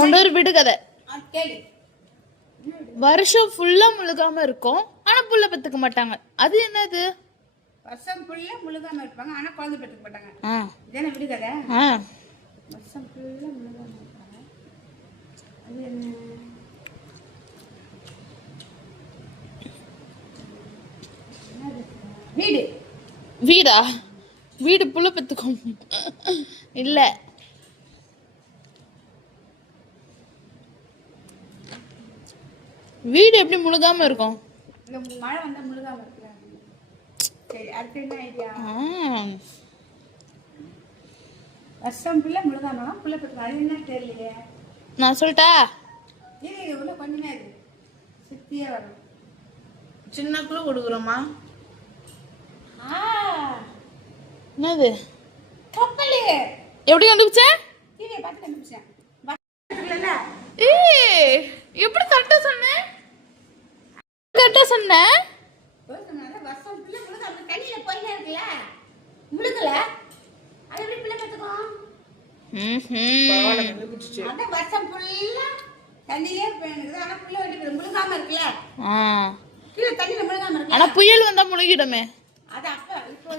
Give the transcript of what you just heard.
ஒரு விடுகதை. வருஷம் ஃபுல்லா முழுகாம இருக்கும் ஆனா புள்ள பெத்துக்க மாட்டாங்க. அது என்னது? வருஷம் ஃபுல்லா முழுகாம இருப்பாங்க ஆனா குழந்தை பெத்துக்க மாட்டாங்க. இதானே விடுகதை? வருஷம் ஃபுல்லா முழுகாம இருப்பாங்க. அது என்ன? வீடு. வீடா? வீடு புள்ள பெத்துக்கும் இல்ல. வீடு எப்படி முழுகாம இருக்கும்? மழை வந்தா முழுகாம இருக்கலாம். சரி, அடுத்து என்ன ஐடியா? வருஷம் ஃபுல்லா முழுகாம புள்ள பெத்துக்கும். அது என்ன தெரியலையே. நான் சொல்லட்டா? இது உள்ள கொஞ்சமே இருக்கு. சுத்தியே வரும். சின்ன குழு கொடுக்குறோமா? என்னது? கப்பலு. எப்படி கண்டுபிடிச்ச? டிவியை பார்த்து கண்டுபிடிச்சேன். ஏய், எப்படி கரெக்டா சொன்ன? கரெக்டா சொன்ன? வருஷம் ஃபுல்லா முழுகாம தண்ணியில போயிட்டே இருக்குல்ல, முழுகல. அது எப்படி பிள்ளை பெத்துக்கும்? அதான் வருஷம் ஃபுல்லா தண்ணியிலே போயிடுது ஆனா புள்ள வெட்டி முழுகாம இருக்குல்ல. கீழே தண்ணியில முழுகாம இருக்கு. ஆனா புயல் வந்தா முழுகிடுமே. அது அப்ப இப்போ